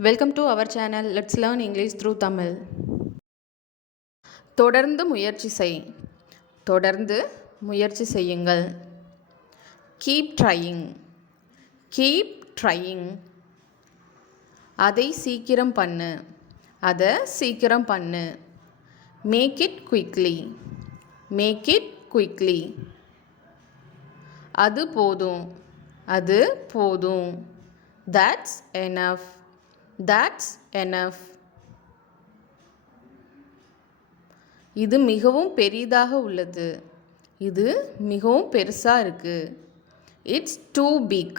Welcome to our channel let's learn English through Tamil. தொடர்ந்து முயற்சி செய். தொடர்ந்து முயற்சி செய்யுங்கள். Keep trying. Keep trying. அதை சீக்கிரம் பண்ணு. அதை சீக்கிரம் பண்ணு. Make it quickly. Make it quickly. அது போதும். அது போதும். That's enough. That's enough. இது மிகவும் பெரிதாக உள்ளது. இது மிகவும் பெருசா இருக்கு. It's too big.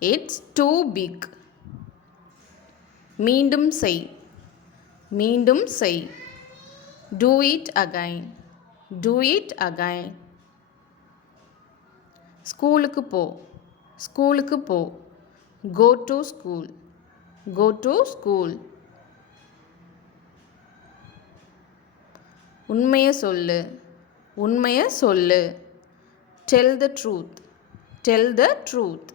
It's too big. மீண்டும் செய். மீண்டும் செய். Do it again. Do it again. ஸ்கூலுக்கு போ. ஸ்கூலுக்கு போ. Go to school. Go to school. உண்மையை சொல்லு. உண்மையை சொல்லு. Tell the truth. Tell the truth.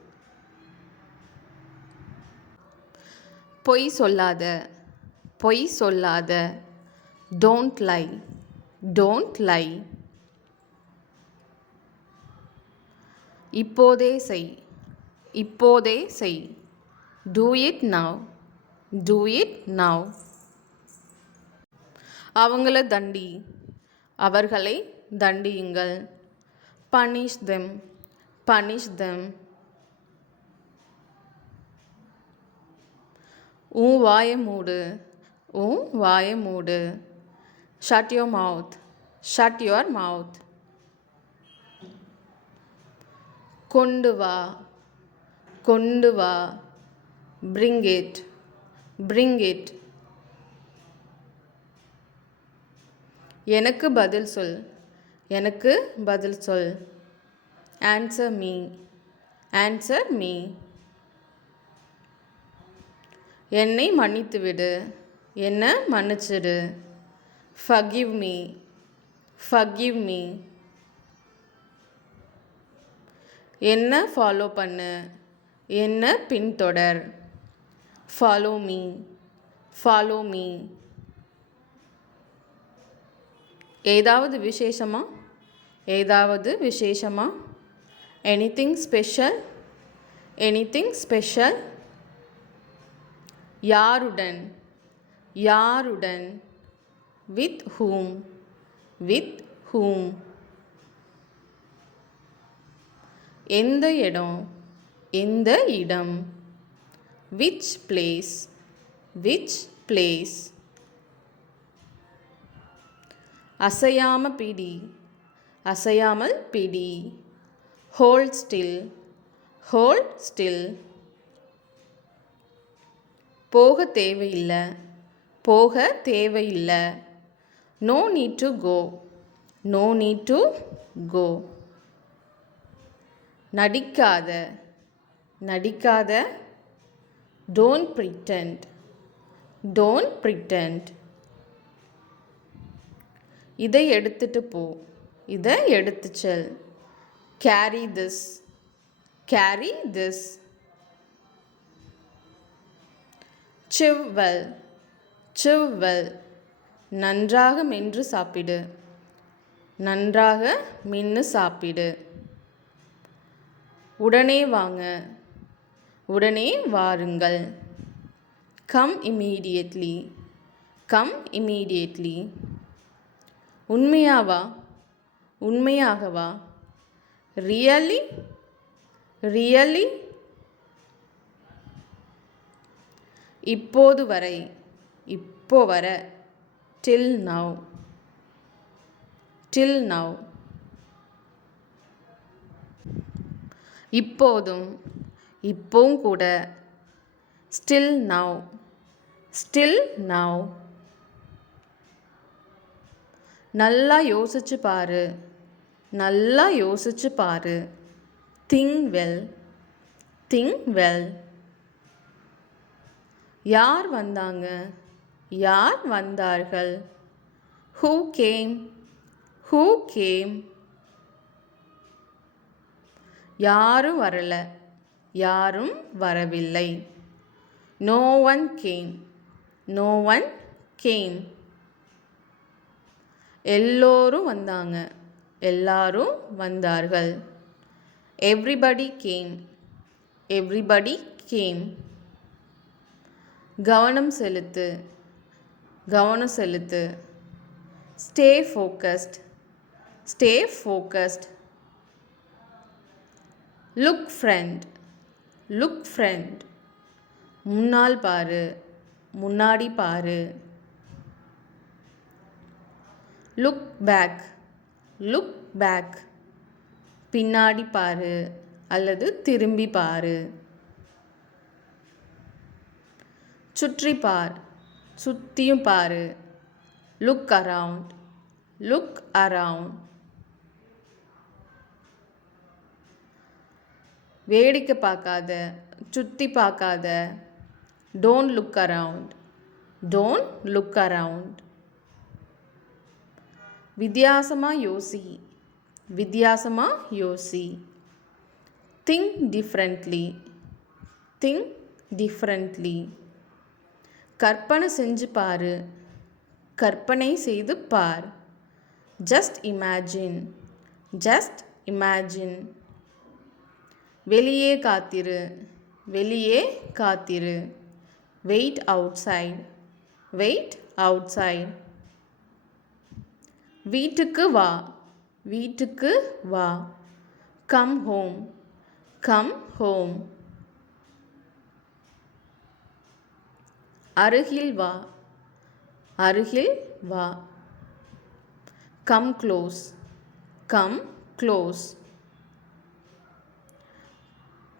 பொய் சொல்லாத. பொய் சொல்லாத. Don't lie. Don't lie. இப்போதே செய். இப்போதே செய். Do it now. Do it now. அவங்கள தண்டி. அவர்களை தண்டியுங்கள். Punish them. Punish them. உன் வாயை மூடு. உன் வாயை மூடு. Shut your mouth. Shut your mouth. கொண்டு வா. கொண்டு வா. Bring it. Bring it. எனக்கு பதில் சொல். எனக்கு பதில் சொல். Answer me. Answer me. என்னை மன்னித்து விடு. என்னை மன்னிச்சிடு. Forgive me. Forgive me. என்ன ஃபாலோ பண்ணு. என்ன பின்தொடர். Follow me. Follow me. ஏதாவது விசேஷமா. ஏதாவது விசேஷமா. Anything special. Anything special. யாருடன். யாருடன். With whom. With whom. எந்த இடம். எந்த இடம். Which place. Which place. அசையாம பிடி. அசையாமல் பிடி. Hold still. Hold still. போக தேவையில்லை. போக தேவையில்லை. No need to go. No need to go. நடிக்காத. நடிக்காத. Don't pretend. Don't pretend. இதை எடுத்துட்டு போ. இதை எடுத்து செல். Carry this. Carry this. Chew well. Chew well. நன்றாக மென்று சாப்பிடு. நன்றாக மென்று சாப்பிடு. உடனே வாங்க. உடனே வாருங்கள். Come immediately. Come immediately. உண்மையாவா. உண்மையாகவா. Really. Really. இப்போது வரை. இப்போ வர. Till now. Till now. இப்போதும். இப்போவும் கூட. Still now. Still now. நல்லா யோசிச்சு பாரு. நல்லா யோசிச்சு பாரு. Think well. Think well. யார் வந்தாங்க. யார் வந்தார்கள். Who came. Who came. யாரும் வரல. யாரும் வரவில்லை. No one came. No one came. எல்லோரும் வந்தாங்க. எல்லாரும் வந்தார்கள். Everybody came. Everybody came. கவனம் செலுத்து. கவனம் செலுத்து. Stay focused. Stay focused. Look friend. Look friend. முன்னால் பாரு. முன்னாடி பாரு. Look back. Look back. பின்னாடி பாரு அல்லது திரும்பி பாரு. சுற்றி பார். சுத்தியும் பாரு. Look around. Look around. வேடிக்கை பார்க்காத. சுற்றி பார்க்காத. Don't look around. Don't look around. வித்தியாசமா யோசி. வித்தியாசமா யோசி. Think differently. Think differently. கற்பனை செஞ்சு பாரு. கற்பனை செய்து பார். Just imagine. Just imagine. வெளியே காத்திரு. வெளியே காத்திரு. Wait outside. Wait outside. வீட்டுக்கு வா. வீட்டுக்கு வா. Come home. Come home. அருகில் வா. அருகில் வா. Come close. Come close.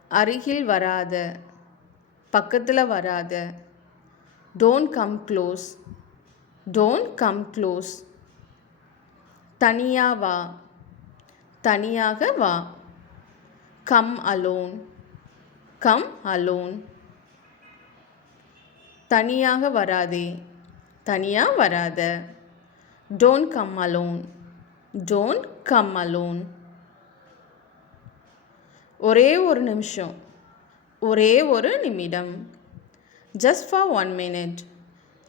அருகில் வராத. பக்கத்தில் வராத. Don't come close. Don't come close. தனியா வா. தனியாக வா. Come alone. Come alone. தனியாக வராதே. தனியா வராத. Don't come alone. Don't come alone. ஒரே ஒரு நிமிஷம். ஒரே ஒரு நிமிடம். Just for 1 minute.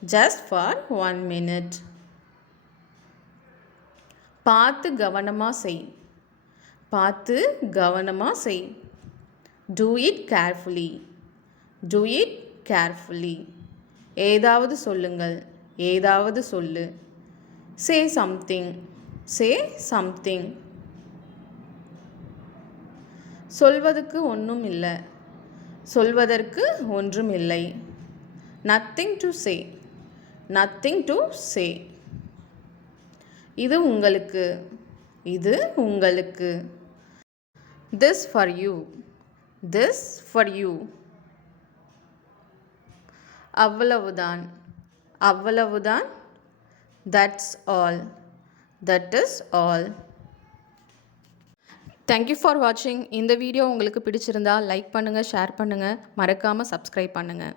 Just for 1 minute. பார்த்து கவனமா செய். பார்த்து கவனமா செய். Do it carefully. Do it carefully. ஏதாவது சொல்லுங்கள். ஏதாவது சொல்லு. Say something. Say something. சொல்வதற்கு ஒன்றும் இல்லை. சொல்வதற்கு ஒன்றும் இல்லை. Nothing to say. Nothing to say. இது உங்களுக்கு. இது உங்களுக்கு. This for you. This for you. அவ்வளவுதான். அவ்வளவுதான். That's all. That is all. Thank you for watching. இந்த வீடியோ உங்களுக்கு பிடிச்சிருந்தா லைக் பண்ணுங்கள், ஷேர் பண்ணுங்கள், மறக்காமல் சப்ஸ்கிரைப் பண்ணுங்கள்.